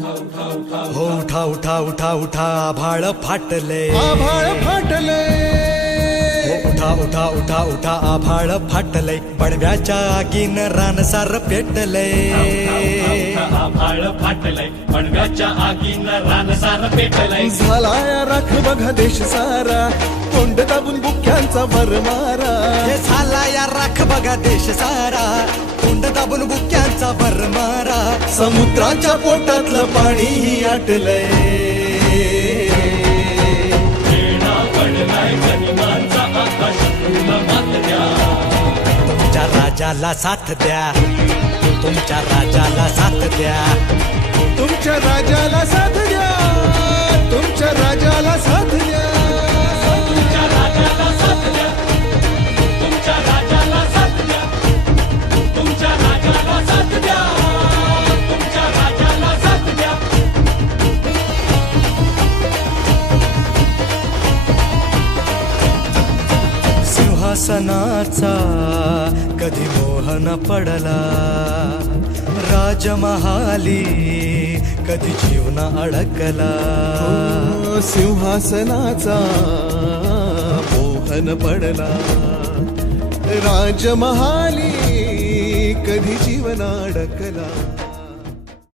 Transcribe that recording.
हो उठा उठा उठा उठा आभाळ फाटले, आभाळ फाटले, हो उठा उठा उठा उठा आभाळ फाटले, पडव्याच्या आगीन रानसार पेटले, आभाळ फाटले, पडव्याच्या आगीन रानसार पेटले. झालाय राख बघा देश सारा, तोंड दाबून बुक्यांचा भरमारा. हे झाला या राख बघा देश सारा, तोंड दाबून बुक्यांचा भरमारा. समुद्राच्या पोटातलं पाणीही आटलंय, वेळा पडलाय गनिमांचा आकाश तुला मात द्या. तुमच्या राजाला साथ द्या, तुमच्या राजाला साथ द्या, तुमच्या राजाला साथ द्या, तुमच्या राजाला साथ द्या. तुमच्या राजाला साथ द्या, तुमच्या राजाला साथ द्या, तुमच्या राजाला साथ द्या, तुमच्या राजाला साथ द्या. सिंहासनाचा कधी मोह न पडला, राजमहाली कधी जीवन अडकला. सिंहासनाचा मोहन पडला, राजमहाली कधी जीवन अडकला.